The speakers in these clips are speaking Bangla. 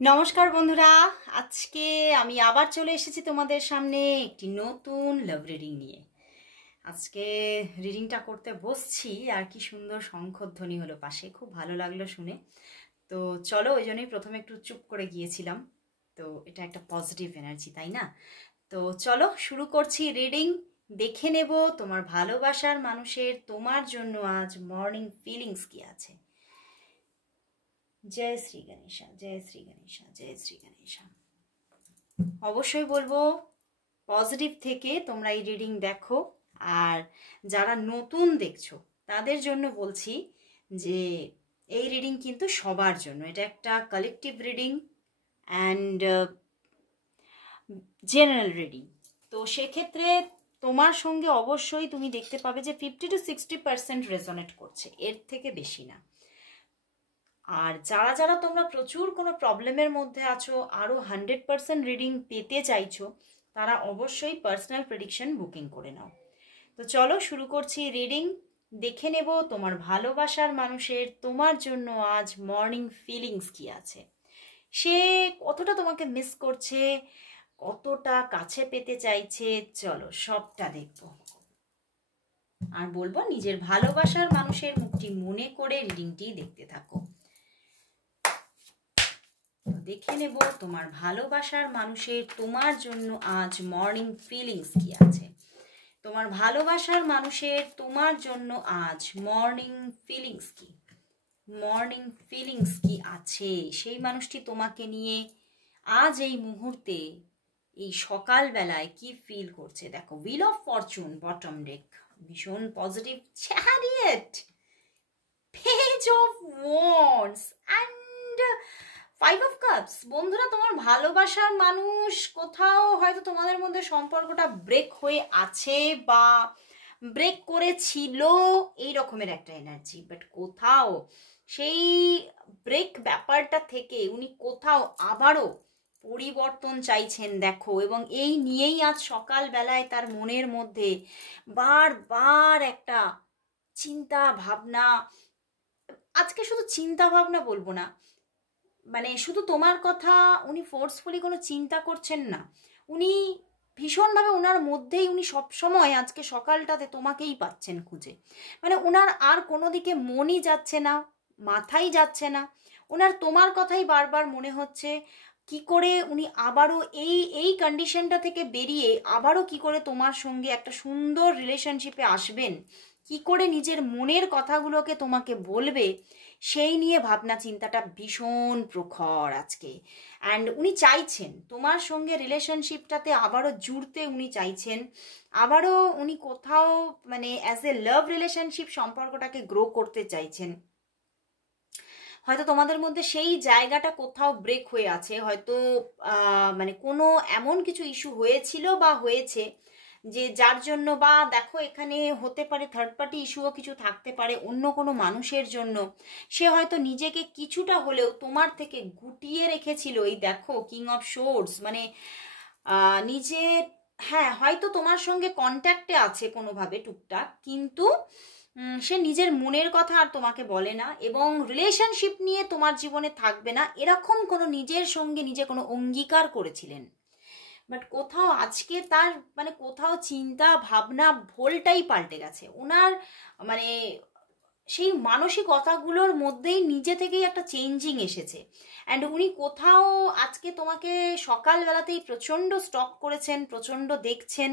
নমস্কার বন্ধুরা, আজকে আমি আবার চলে এসেছি তোমাদের সামনে একটি নতুন লাভ রিডিং নিয়ে। আজকে রিডিংটা করতে বসছি আর কি সুন্দর শঙ্খধ্বনি হলো পাশে, খুব ভালো লাগলো শুনে। তো চলো, ওই জন্যই প্রথমে একটু চুপ করে গিয়েছিলাম। তো এটা একটা পজিটিভ এনার্জি, তাই না? তো চলো শুরু করছি রিডিং। দেখে নেব তোমার ভালোবাসার মানুষের তোমার জন্য আজ মর্নিং ফিলিংস কি আছে। জয় শ্রী গণেশা, জয় শ্রী গণেশা, জয় শ্রী গণেশা। অবশ্যই বলবো পজিটিভ থেকে তোমরা এই রিডিং দেখো। আর যারা নতুন দেখছো তাদের জন্য বলছি যে এই রিডিং কিন্তু সবার জন্য, এটা একটা collective reading and general reading. তো সেক্ষেত্রে তোমার সঙ্গে অবশ্যই তুমি দেখতে পাবে যে 50-60% রেজোনেট করছে, এর থেকে বেশি না। আর যারা যারা তোমরা প্রচুর কোনো প্রবলেমের মধ্যে আছো, আরও 100% রিডিং পেতে চাইছো, তারা অবশ্যই পার্সোনাল প্রেডিকশন বুকিং করে নাও। তো চলো শুরু করছি রিডিং। দেখে নেব তোমার ভালোবাসার মানুষের তোমার জন্য আজ মর্নিং ফিলিংস কি আছে। সে কতটা তোমাকে মিস করছে, কতটা কাছে পেতে চাইছে, চলো সবটা দেখবো। আর বলবো নিজের ভালোবাসার মানুষের মুখটি মনে করে রিডিংটি দেখতে থাকো। দেখে নেব তোমার ভালোবাসার মানুষের তোমার জন্য আজ মর্নিং ফিলিংস কি আছে। তোমার ভালোবাসার মানুষের তোমার জন্য আজ মর্নিং ফিলিংস কি, মর্নিং ফিলিংস কি আছে। সেই মানুষটি তোমাকে নিয়ে আজ এই মুহূর্তে, এই সকালবেলায় কি ফিল করছে। দেখো, wheel of fortune bottom deck, ভীষণ positive, chariot, page of wands and 5 of cups. বন্ধুরা, তোমার ভালোবাসার মানুষ কোথাও হয়তো তোমাদের মধ্যে সম্পর্কটা ব্রেক হয়ে আছে বা ব্রেক করেছিল, এই রকমের একটা এনার্জি। বাট কোথাও সেই ব্রেক ব্যাপারটা থেকে উনি কোথাও আবারও পরিবর্তন চাইছেন, দেখো। এবং এই নিয়েই আজ সকালবেলায় তার মনের মধ্যে বারবার একটা চিন্তা ভাবনা। আজকে শুধু চিন্তা ভাবনা বলবো না, মানে শুধু তোমার কথা উনি ফোর্সফুলি কোনো চিন্তা করছেন না, উনি ভীষণভাবে ওনার মধ্যেই উনি সবসময় আজকে সকালটাতে তোমাকেই পাচ্ছেন খুঁজে। মানে ওনার আর কোনো দিকে মনই যাচ্ছে না, মাথাই যাচ্ছে না, ওনার তোমার কথাই বারবার মনে হচ্ছে। কি করে উনি আবারও এই এই কন্ডিশনটা থেকে বেরিয়ে আবারও কি করে তোমার সঙ্গে একটা সুন্দর রিলেশনশিপে আসবেন, কি করে নিজের মনের কথাগুলোকে তোমাকে বলবে, সেই নিয়ে ভাবনা চিন্তাটা ভীষণ প্রখর আজকে। অ্যান্ড উনি চাইছেন তোমার সঙ্গে রিলেশনশিপটাতে আবারও জুড়তে, উনি চাইছেন আবারও উনি কোথাও মানে অ্যাজ এ লাভ রিলেশনশিপ সম্পর্কটাকে গ্রো করতে চাইছেন। হয়তো তোমাদের মধ্যে সেই জায়গাটা কোথাও ব্রেক হয়ে আছে, হয়তো মানে কোনো এমন কিছু ইস্যু হয়েছিল বা হয়েছে যে যার জন্য, বা দেখো এখানে হতে পারে থার্ড পার্টি ইস্যুও কিছু থাকতে পারে অন্য কোনো মানুষের জন্য। সে হয়তো নিজেকে কিছুটা হলেও তোমার থেকে গুটিয়ে রেখেছিল। এই দেখো, কিং অফ সোর্ডস, মানে নিজের, হ্যাঁ হয়তো তোমার সঙ্গে কন্ট্যাক্টে আছে কোনোভাবে টুকটাক, কিন্তু সে নিজের মনের কথা আর তোমাকে বলে না এবং রিলেশনশিপ নিয়ে তোমার জীবনে থাকবে না, এরকম কোনো নিজের সঙ্গে নিজে কোনো অঙ্গীকার করেছিলেন। বাট কোথাও আজকে তার মানে কোথাও চিন্তা ভাবনা ভোলটাই পাল্টে গেছে ওনার, মানে সেই মানসিকতাগুলোর মধ্যেই নিজে থেকেই একটা চেঞ্জিং এসেছে। অ্যান্ড উনি কোথাও আজকে তোমাকে সকালবেলাতেই প্রচণ্ড স্টক করেছেন, প্রচণ্ড দেখছেন,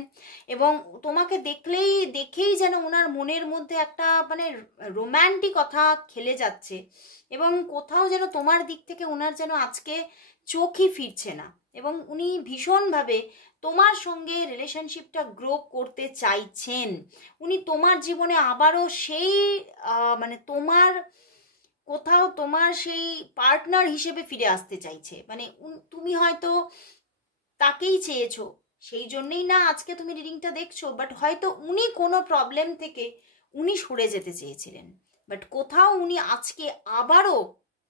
এবং তোমাকে দেখেই যেন ওনার মনের মধ্যে একটা মানে রোম্যান্টিকতা খেলে যাচ্ছে, এবং কোথাও যেন তোমার দিক থেকে ওনার যেন আজকে চোখই ফিরছে না, এবং উনি ভীষণভাবে তোমার সঙ্গে রিলেশনশিপটা গ্রো করতে চাইছেন। উনি তোমার জীবনে আবারও সেই মানে তোমার কোথাও তোমার সেই পার্টনার হিসেবে ফিরে আসতে চাইছে। মানে তুমি হয়তো তাকেই চেয়েছো, সেই জন্যই না আজকে তুমি রিডিংটা দেখছো। বাট হয়তো উনি কোনো প্রবলেম থেকে উনি সরে যেতে চেয়েছিলেন, বাট কোথাও উনি আজকে আবারও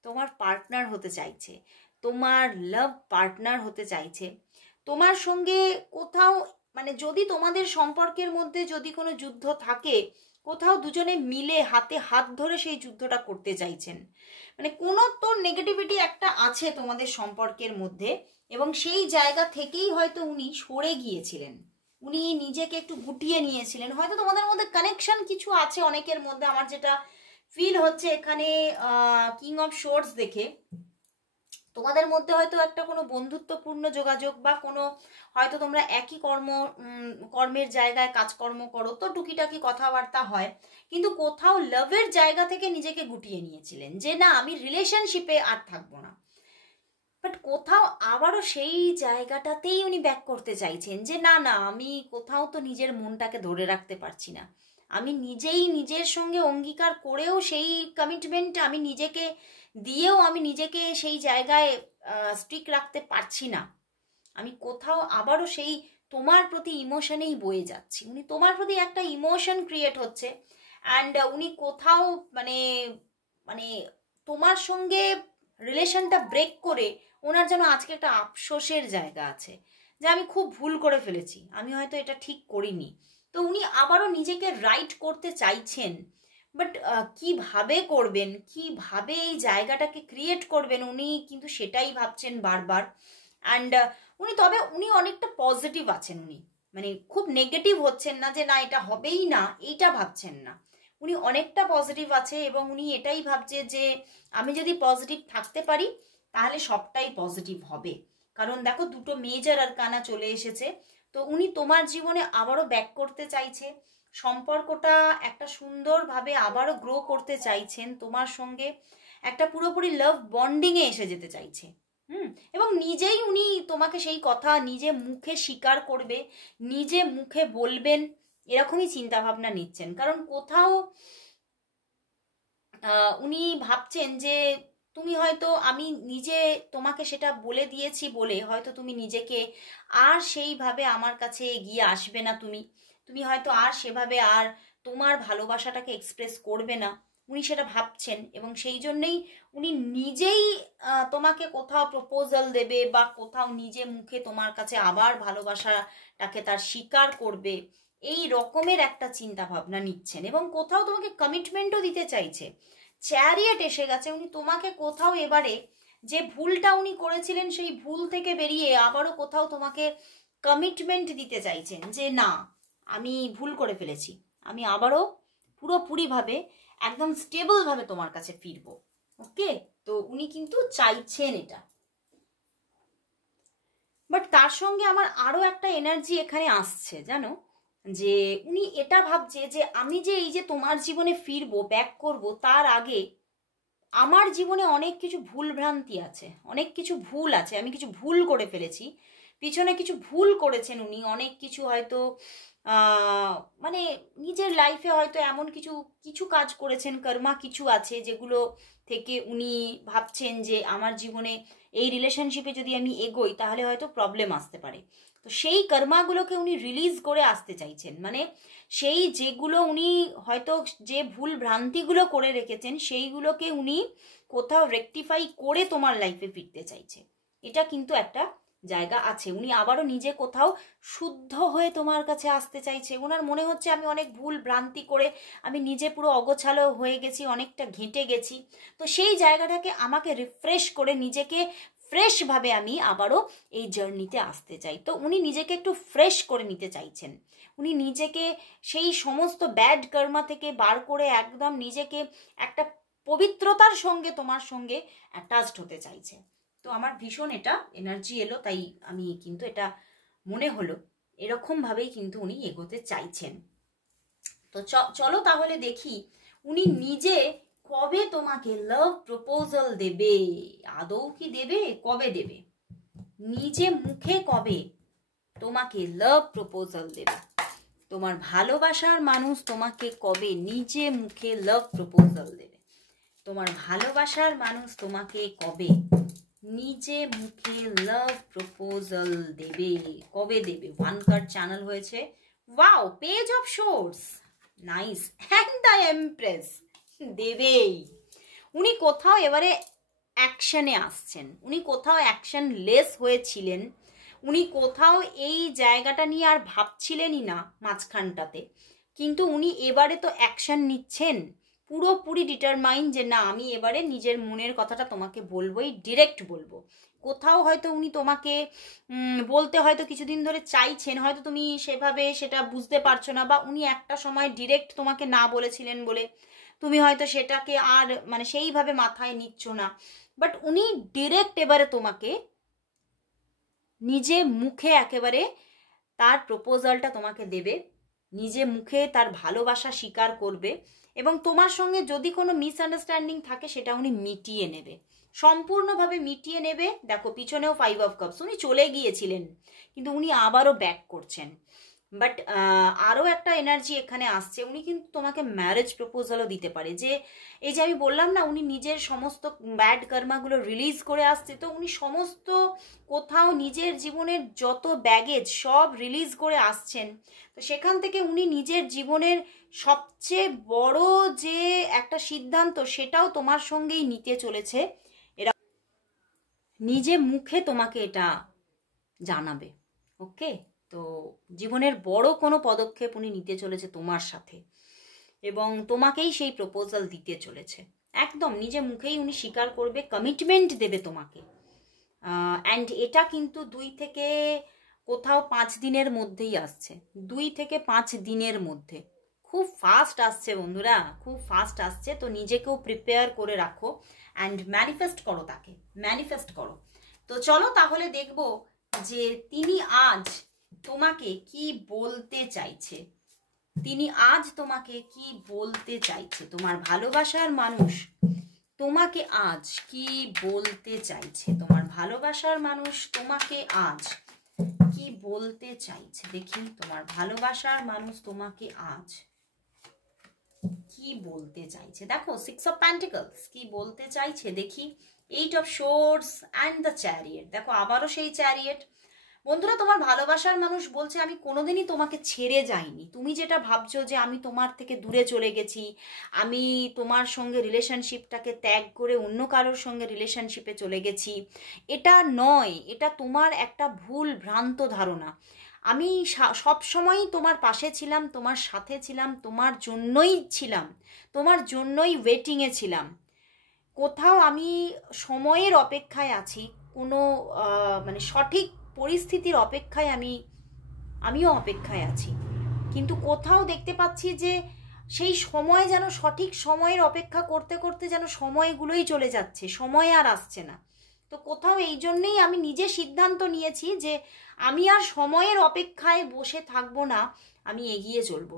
তোমার পার্টনার হতে চাইছে, তোমার লাভ পার্টনার হতে চাইছে তোমার সঙ্গে। কোথাও মানে যদি তোমাদের সম্পর্কের মধ্যে যদি কোনো যুদ্ধ থাকে, কোথাও দুজনে মিলে হাতে হাত ধরে সেই যুদ্ধটা করতে চাইছেন। মানে কোনো তো নেগেটিভিটি একটা আছে তোমাদের সম্পর্কের মধ্যে, এবং সেই জায়গা থেকেই হয়তো উনি সরে গিয়েছিলেন, উনি নিজেকে একটু গুটিয়ে নিয়েছিলেন। হয়তো তোমাদের মধ্যে কানেকশন কিছু আছে অনেকের মধ্যে, আমার যেটা ফিল হচ্ছে এখানে কিং অফ শোর্টস দেখে তোমাদের মধ্যে হয়তো একটা কোনো বন্ধুত্বপূর্ণ যোগাযোগ, বা কোনো হয়তো তোমরা একই কর্মের জায়গায় কাজকর্ম করো, তো টুকিটাকি কথাবার্তা হয়, কিন্তু কোথাও লাভের জায়গা থেকে নিজেকে গুটিয়ে নিয়েছিলেন যে না আমি রিলেশনশিপে আর থাকবো না। বাট কোথাও আবারও সেই জায়গাটাতেই উনি ব্যাক করতে চাইছেন যে না না আমি কোথাও তো নিজের মনটাকে ধরে রাখতে পারছি না, আমি নিজেই নিজের সঙ্গে অঙ্গীকার করেও সেই কমিটমেন্ট আমি নিজেকে দিয়েও আমি নিজেকে সেই জায়গায় স্ট্রিক রাখতে পারছি না। আমি কোথাও আবারও সেই তোমার প্রতি ইমোশনেই বয়ে যাচ্ছি, উনি তোমার প্রতি একটা ইমোশন ক্রিয়েট হচ্ছে। অ্যান্ড উনি কোথাও মানে মানে তোমার সঙ্গে রিলেশনটা ব্রেক করে ওনার যেন আজকে একটা আফসোসের জায়গা আছে যে আমি খুব ভুল করে ফেলেছি, আমি হয়তো এটা ঠিক করিনি। তো উনি আবারও নিজেকে রাইট করতে চাইছেন, বাট কিভাবে করবেন, কিভাবে এই জায়গাটাকে ক্রিয়েট করবেন উনি কিন্তু সেটাই ভাবছেন বারবার। অ্যান্ড উনি অনেকটা পজিটিভ আছেন, উনি মানে খুব নেগেটিভ হচ্ছেন না যে না এটা হবেই না, এইটা ভাবছেন না। উনি অনেকটা পজিটিভ আছে এবং উনি এটাই ভাবছে যে আমি যদি পজিটিভ থাকতে পারি তাহলে সবটাই পজিটিভ হবে। কারণ দেখো দুটো মেজর আরকানা চলে এসেছে, তো উনি তোমার জীবনে আবারও ব্যাক করতে চাইছে, সম্পর্কটা একটা সুন্দরভাবে আবারও গ্রো করতে চাইছেন তোমার সঙ্গে, একটা পুরোপুরি লাভ বন্ডিংয়ে এসে যেতে চাইছে। এবং নিজেই উনি তোমাকে সেই কথা নিজে মুখে স্বীকার করবে, নিজে মুখে বলবেন, এরকমই চিন্তা ভাবনা নিচ্ছেন। কারণ কোথাও উনি ভাবছেন যে তুমি হয়তো আমি নিজে তোমাকে সেটা বলে দিয়েছি বলে হয়তো তুমি নিজেকে আর সেইভাবে আমার কাছে এগিয়ে আসবে না, তুমি তুমি হয়তো আর সেভাবে আর তোমার ভালোবাসাটাকে এক্সপ্রেস করবে না, উনি সেটা ভাবছেন। এবং সেই জন্যেই উনি নিজেই তোমাকে কোথাও প্রপোজাল দেবে বা কোথাও নিজে মুখে তোমার কাছে আবার ভালোবাসাটাকে তার স্বীকার করবে, এই রকমের একটা চিন্তা ভাবনা নিচ্ছেন। এবং কোথাও তোমাকে কমিটমেন্টও দিতে চাইছে, চ্যারিয়েট এসে গেছে, উনি তোমাকে কোথাও এবারে যে ভুলটা উনি করেছিলেন সেই ভুল থেকে বেরিয়ে আবারও কোথাও তোমাকে কমিটমেন্ট দিতে চাইছেন যে না আমি ভুল করে ফেলেছি, আমি আবারও পুরোপুরিভাবে একদম স্টেবলভাবে তোমার কাছে ফিরবো। ওকে, তো উনি কিন্তু চাইছেন এটা। বাট তার সঙ্গে আমার আরো একটা এনার্জি এখানে আসছে জানো, যে উনি এটা ভাবছে যে আমি যে এই যে তোমার জীবনে ফিরবো ব্যাক করব, তার আগে আমার জীবনে অনেক কিছু ভুল ভ্রান্তি আছে, অনেক কিছু ভুল আছে, আমি কিছু ভুল করে ফেলেছি, পিছনে কিছু ভুল করেছেন উনি, অনেক কিছু হয়তো মানে নিজের লাইফে হয়তো এমন কিছু কিছু কাজ করেছেন, কর্মা কিছু আছে যেগুলো থেকে উনি ভাবছেন যে আমার জীবনে এই রিলেশনশিপে যদি আমি এগোই তাহলে হয়তো প্রবলেম আসতে পারে। তো সেই কর্মাগুলোকে উনি রিলিজ করে আসতে চাইছেন, মানে সেই যেগুলো উনি হয়তো যে ভুল ভ্রান্তিগুলো করে রেখেছেন সেইগুলোকে উনি কোথাও রেকটিফাই করে তোমার লাইফে ফিরতে চাইছে। এটা কিন্তু একটা জায়গা আছে, উনি আবারও নিজে কোথাও শুদ্ধ হয়ে তোমার কাছে আসতে চাইছে। ওনার মনে হচ্ছে আমি অনেক ভুল ভ্রান্তি করে আমি নিজে পুরো অগোছালো হয়ে গেছি, অনেকটা ঘেঁটে গেছি, তো সেই জায়গাটাকে আমাকে রিফ্রেশ করে নিজেকে ফ্রেশভাবে আমি আবারও এই জার্নিতে আসতে চাই। তো উনি নিজেকে একটু ফ্রেশ করে নিতে চাইছেন, উনি নিজেকে সেই সমস্ত ব্যাড কর্মা থেকে বার করে একদম নিজেকে একটা পবিত্রতার সঙ্গে তোমার সঙ্গে অ্যাটাচড হতে চাইছে। তো আমার ভীষণ এটা এনার্জি এলো, তাই আমি কিন্তু এটা মনে হলো এরকমভাবেই কিন্তু উনি এগোতে চাইছেন। তো চলো তাহলে দেখি উনি নিজে কবে তোমাকে লাভ প্রপোজাল দেবে, আদৌ কি দেবে, কবে দেবে, নিজে মুখে কবে তোমাকে লাভ প্রপোজাল দেবে, তোমার ভালোবাসার মানুষ তোমাকে কবে নিজে মুখে লাভ প্রপোজাল দেবে, তোমার ভালোবাসার মানুষ তোমাকে কবে নিজে মুখে লাভ প্রপোজাল দেবে, কবে দেবে। ওয়ান কার্ড চ্যানেল হয়েছে, wow, page of swords, nice, and the empress, দেবেই। উনি কোথাও এবারে অ্যাকশনে আসছেন, উনি কোথাও অ্যাকশন লেস হয়েছিলেন, উনি কোথাও এই জায়গাটা নিয়ে আর ভাবছিলেনই না মাঝখানটাতে, কিন্তু উনি এবারে তো অ্যাকশন নিচ্ছেন, পুরোপুরি ডিটারমাইন যে না আমি এবারে নিজের মনের কথাটা তোমাকে বলবোই, ডিরেক্ট বলবো। কোথাও হয়তো উনি তোমাকে বলতে হয়তো কিছুদিন ধরে চাইছেন, হয়তো তুমি সেভাবে সেটা বুঝতে পারছো না, বা উনি একটা সময় ডিরেক্ট তোমাকে না বলেছিলেন বলে তুমি হয়তো সেটাকে আর মানে সেইভাবে মাথায় নিচ্ছ না। বাট উনি ডিরেক্ট এবারে তোমাকে নিজে মুখে একেবারে তার প্রপোজালটা তোমাকে দেবে, নিজে মুখে তার ভালোবাসা স্বীকার করবে, এবং তোমার সঙ্গে যদি কোনো মিসআন্ডারস্ট্যান্ডিং থাকে সেটা উনি মিটিয়ে নেবে, সম্পূর্ণভাবে মিটিয়ে নেবে। দেখো পিছনেও 5 of Cups, উনি চলে গিয়েছিলেন কিন্তু উনি আবারও ব্যাক করছেন। বাট আরও একটা এনার্জি এখানে আসছে, উনি কিন্তু তোমাকে ম্যারেজ প্রপোজালও দিতে পারে। যে এই যে আমি বললাম না উনি নিজের সমস্ত ব্যাড কর্মাগুলো রিলিজ করে আসছে, তো উনি সমস্ত কোথাও নিজের জীবনের যত ব্যাগেজ সব রিলিজ করে আসছেন, তো সেখান থেকে উনি নিজের জীবনের সবচেয়ে বড় যে একটা সিদ্ধান্ত সেটাও তোমার সঙ্গেই নিতে চলেছে। এরা নিজে মুখে তোমাকে এটা জানাবে। ওকে, তো জীবনের বড় কোনো পদক্ষেপ উনি নিতে চলেছে তোমার সাথে, এবং তোমাকেই সেই প্রপোজাল দিতে চলেছে। একদম নিজে মুখেই উনি স্বীকার করবে, কমিটমেন্ট দেবে তোমাকে। অ্যান্ড এটা কিন্তু 2 থেকে কোথাও 5 দিনের মধ্যেই আসছে, 2 থেকে 5 দিনের মধ্যে। খুব ফাস্ট আসছে বন্ধুরা, খুব ফাস্ট আসছে। তো নিজেকেও প্রিপেয়ার করে রাখো অ্যান্ড ম্যানিফেস্ট করো, তাকে ম্যানিফেস্ট করো। তো চলো তাহলে দেখবো যে তিনি আজ তোমাকে কি বলতে চাইছে, তিনি আজ তোমাকে কি বলতে চাইছে, তোমার ভালোবাসার মানুষ তোমাকে আজ কি বলতে চাইছে, তোমার ভালোবাসার মানুষ তোমাকে আজ কি বলতে চাইছে। দেখি তোমার ভালোবাসার মানুষ তোমাকে আজ কি বলতে চাইছে। দেখো 6 of Pentacles কি বলতে চাইছে দেখি। 8 of Swords and the chariot. দেখো আবারও সেই চ্যারিয়েট। বন্ধুরা তোমার ভালোবাসার মানুষ বলছে আমি কোনোদিনই তোমাকে ছেড়ে যাইনি। তুমি যেটা ভাবছো যে আমি তোমার থেকে দূরে চলে গেছি, আমি তোমার সঙ্গে রিলেশনশিপটাকে ত্যাগ করে অন্য কারোর সঙ্গে রিলেশনশিপে চলে গেছি, এটা নয়, এটা তোমার একটা ভুল ভ্রান্ত ধারণা। আমি সব সময়ই তোমার পাশে ছিলাম, তোমার সাথে ছিলাম, তোমার জন্যই ছিলাম, তোমার জন্যই ওয়েটিংয়ে ছিলাম। কোথাও আমি সময়ের অপেক্ষায় আছি, কোনো মানে সঠিক পরিস্থিতির অপেক্ষায় আমিও অপেক্ষায় আছি। কিন্তু কোথাও দেখতে পাচ্ছি যে সেই সময় যেন সঠিক সময়ের অপেক্ষা করতে করতে যেন সময়গুলোই চলে যাচ্ছে, সময় আর আসছে না। তো কোথাও এই জন্যেই আমি নিজে সিদ্ধান্ত নিয়েছি যে আমি আর সময়ের অপেক্ষায় বসে থাকবো না, আমি এগিয়ে চলবো।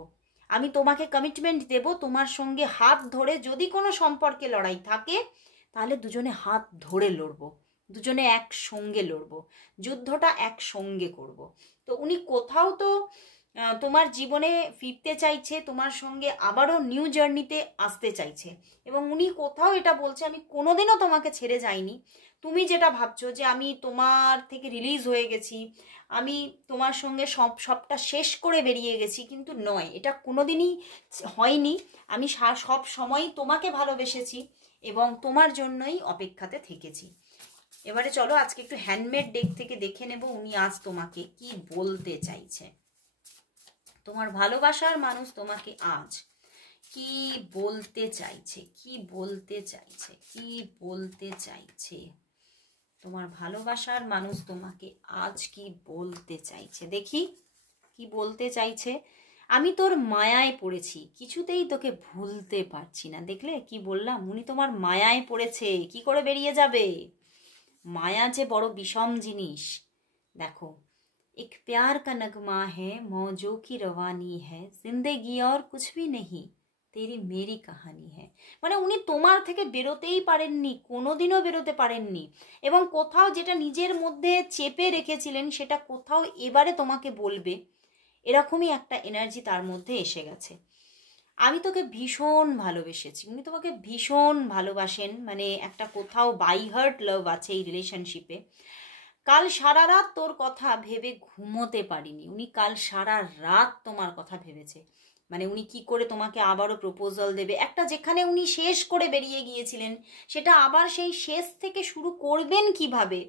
আমি তোমাকে কমিটমেন্ট দেব, তোমার সঙ্গে হাত ধরে যদি কোনো সম্পর্কে লড়াই থাকে তাহলে দুজনে হাত ধরে লড়বো, দুজনে একসঙ্গে লড়বো, যুদ্ধটা একসঙ্গে করব। তো উনি কোথাও তো তোমার জীবনে ফিরতে চাইছে, তোমার সঙ্গে আবারও নিউ জার্নিতে আসতে চাইছে, এবং উনি কোথাও এটা বলছে আমি কোনোদিনও তোমাকে ছেড়ে যাইনি। তুমি যেটা ভাবছো যে আমি তোমার থেকে রিলিজ হয়ে গেছি, আমি তোমার সঙ্গে সবটা শেষ করে বেরিয়ে গেছি, কিন্তু নয়, এটা কোনোদিনই হয়নি। আমি সব সময় তোমাকে ভালোবেসেছি এবং তোমার জন্যই অপেক্ষাতে থেকেছি। এবারে চলো আজকে একটু হ্যান্ডমেড ডেক থেকে দেখে নেব উনি আজ তোমাকে কি বলতে চাইছে। তোমার ভালোবাসার মানুষ তোমাকে আজ কি বলতে চাইছে, কি বলতে চাইছে, কি বলতে চাইছে। তোমার ভালোবাসার মানুষ তোমাকে আজ কি বলতে চাইছে দেখি, কি বলতে চাইছে। আমি তোর মায়ায় পড়েছি, কিছুতেই তোকে ভুলতে পারছি না। দেখলে কি বললাম, উনি তোমার মায়ায় পড়েছে, কি করে বেরিয়ে যাবে। माया जे बड़ो विषम जिनिस। देखो एक प्यार का नगमा है, मौजों की रवानी है, जिंदगी और कुछ भी नहीं, तेरी मेरी कहानी है। মানে উনি তোমার থেকে বেরোতেই পারেননি, কোনোদিনও বেরোতে পারেননি, এবং কোথাও যেটা নিজের মধ্যে চেপে রেখেছিলেন সেটা কোথাও এবারে তোমাকে বলবে, এরকমই একটা এনার্জি তার মধ্যে এসে গেছে। আমি তোকে ভীষণ ভালোবেসেছি, উনি তোমাকে ভীষণ ভালোবাসেন, মানে একটা কোথাও বাই হার্ট লাভ আছে এই রিলেশনশিপে। কাল সারা রাত তোর কথা ভেবে ঘুমোতে পারিনি, উনি কাল সারা রাত তোমার কথা ভেবেছে। মানে উনি কি করে তোমাকে আবারও প্রপোজাল দেবে, একটা যেখানে উনি শেষ করে বেরিয়ে গিয়েছিলেন সেটা আবার সেই শেষ থেকে শুরু করবেন কিভাবে,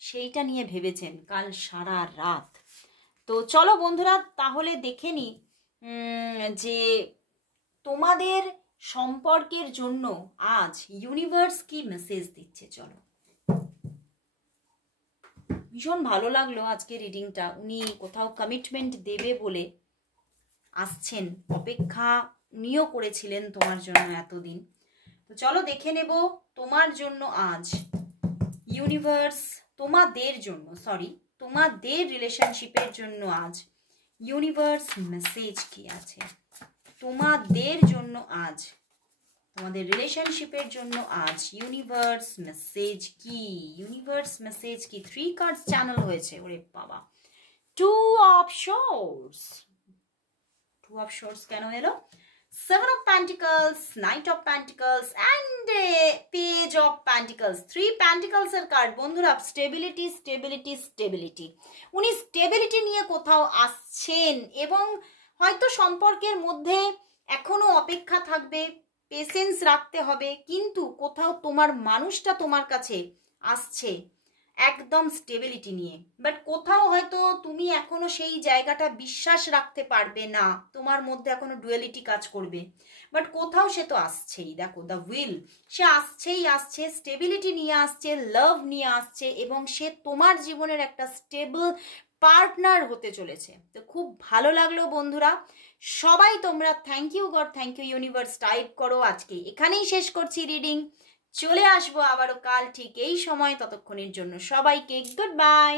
সেইটা নিয়ে ভেবেছেন কাল সারা রাত। তো চলো বন্ধুরা তাহলে দেখে নি যে তোমাদের সম্পর্কের জন্য আজ ইউনিভার্স কি মেসেজ দিচ্ছে। চলো, ভীষণ ভালো লাগলো আজকে রিডিংটা। উনি কোথাও কমিটমেন্ট দেবে বলে আসছেন, অপেক্ষা উনিও করেছিলেন তোমার জন্য এতদিন। তো চলো দেখে নেব তোমার জন্য আজ ইউনিভার্স, তোমাদের জন্য, তোমাদের রিলেশনশিপের জন্য আজ ইউনিভার্স মেসেজ কি আছে। তোমাদের জন্য আজ, তোমাদের রিলেশনশিপের জন্য আজ ইউনিভার্স মেসেজ কি। ইউনিভার্স মেসেজ কি। 3 কার্ডস চ্যানেল হয়েছে, ওরে বাবা। 2 অফ শোর্স, 2 অফ শোর্স কেন এলো? 7 of Pentacles, Knight of Pentacles and Page of Pentacles, 3 Pentacles এর কার্ড। বন্ধুরা, স্টেবিলিটি স্টেবিলিটি স্টেবিলিটি, উনি স্টেবিলিটি নিয়ে কোথাও আসছেন এবং হয়তো সম্পর্কের মধ্যে এখনো অপেক্ষা থাকবে, পেশেন্স রাখতে হবে, কিন্তু কোথাও তোমার মানুষটা তোমার কাছে আসছে একদম স্টেবিলিটি নিয়ে। বাট কোথাও হয়তো তুমি এখনো সেই জায়গাটা বিশ্বাস রাখতে পারবে না, তোমার মধ্যে এখনো ডুয়ালিটি কাজ করবে। বাট কোথাও সে তো আসছেই, দেখো দ্য উইল, সে আসছেই আসছে, স্টেবিলিটি নিয়ে আসছে, লাভ নিয়ে আসছে এবং সে তোমার জীবনের একটা স্টেবল পার্টনার হতে চলেছে। তো খুব ভালো লাগলো বন্ধুরা, সবাই তোমরা thank you God, thank you universe type করো। আজকে এখানেই শেষ করছি রিডিং, চলে আসবো আবারও কাল ঠিক এই সময়। ততক্ষণের জন্য সবাইকে গুড বাই।